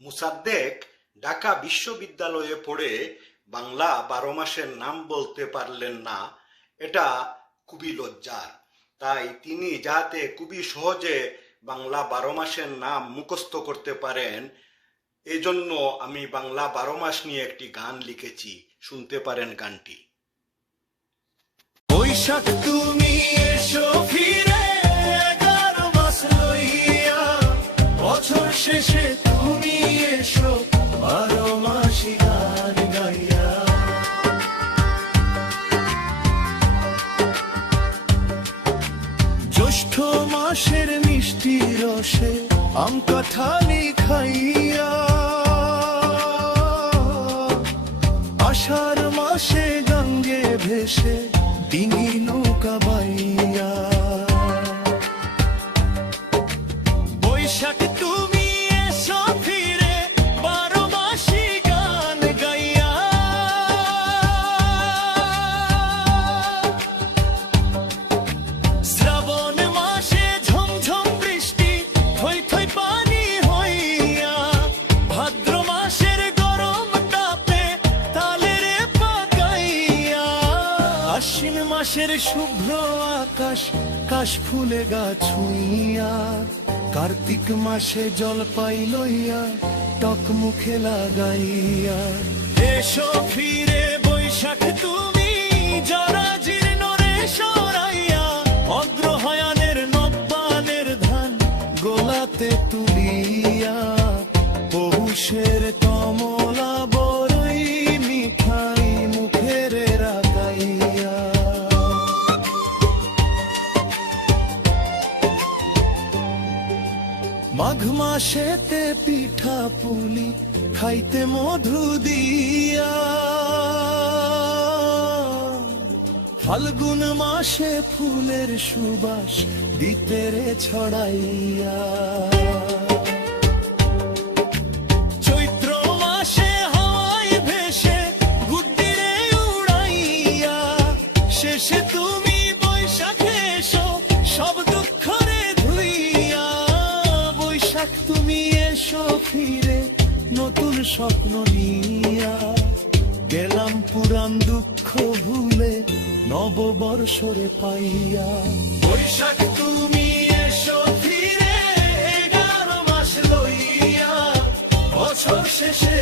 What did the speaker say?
মুসাদ্দেক ঢাকা বিশ্ববিদ্যালয়ে পড়ে বাংলা 12 মাসের নাম বলতে পারলেন না, এটা খুবই লজ্জার। তাই তিনি যাতে খুবই সহজে বাংলা 12 মাসের নাম মুখস্থ করতে পারেন, এজন্য আমি বাংলা 12 মাস নিয়ে একটি গান লিখেছি, শুনতে পারেন গানটি। বৈশাখ তুমি এসো ফিরে 11 মাস লইয়া, বছর শেষে তুমি এসো 12 মাসি গান গাইয়া। জ্যৈষ্ঠ মাসের মিষ্টি রসে আম কাঁঠালি খাইয়া, আষাঢ় মাসে গঙ্গে ভেসে ডিঙি নৌকা বাইয়া। বৈশাখ তুমি এসো ফিরে 12 মাসি গান গাইয়া। শ্রাবণ মাসে ঝমঝম বৃষ্টি থই থই পানি হইয়া, ভাদ্র মাসের গরম তাপে তালের পাকাইয়া। আশ্বিন মাসের শুভ্র আকাশ কাশ ফুলে গা ছুঁইয়া, কার্তিক মাসে জলপাই লইয়া টক মুখে লাগাইয়া। এসো ফিরে বৈশাখ তুমি জরা জীর্ণ রে সরাইয়া, অগ্রহায়ণের নব্বানের ধান গোলাতে তুলিয়া। পৌষের কমলা বরই মিঠাই মুখের রাগাইয়া। মাঘ মাসেতে পিঠা পুলি খাইতে মধু দিয়া, ফাল্গুন মাসে ফুলের সুবাস দিতে রে ছড়াইয়া। চৈত্র মাসে হাওয়ায় ভেসে গুড্ডি রে উড়াইয়া, শেষে তুমি বৈশাখে এসো সব দুঃখ রে ধুইয়া। বৈশাখ তুমি এসো ফিরে নতুন স্বপ্ন নিয়া, গেলাম পুরান দুঃখ ভুলে নববর্ষরে পাইয়া। বৈশাখ তুমি এসো ফিরে 11 মাস লইয়া, বছর শেষে